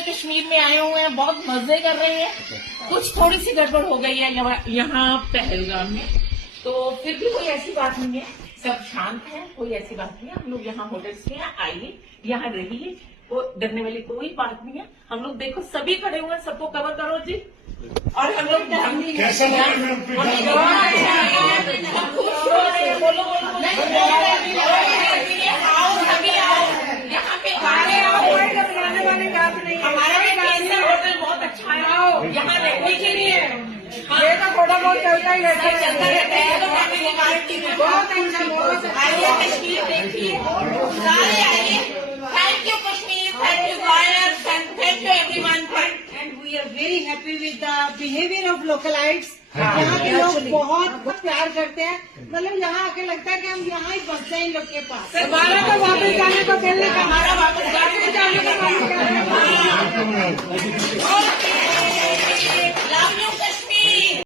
कश्मीर में आए हुए हैं, बहुत मजे कर रहे हैं। कुछ थोड़ी सी गड़बड़ हो गई है यहाँ पहलगाम में, तो फिर भी कोई ऐसी बात नहीं है, सब शांत है, कोई ऐसी बात नहीं है। हम लोग यहाँ होटल्स में आइए, यहाँ रहिए, वो डरने वाली कोई बात नहीं है। हम लोग देखो सभी खड़े हुए हैं, सबको कवर करो जी। और हम लोग कैसा बोलो यहाँ पे हमारा भी कैंसर होटल बहुत अच्छा है, यहाँ रहने के लिए ये तो थोड़ा बहुत चलता ही रहता है। चलता रहता है। तो आइए कश्मीर देखिए, सारे आइए। Thank you Kashmir, thank you governor, thank you everyone. And we are very happy with the behavior of localites. यहाँ के लोग बहुत प्यार करते हैं, मतलब यहाँ आके लगता है कि हम यहाँ ही बसते हैं इन लोग के पास। हमारा तो वापस जाने को दिल नहीं, हमारा वापस जाने को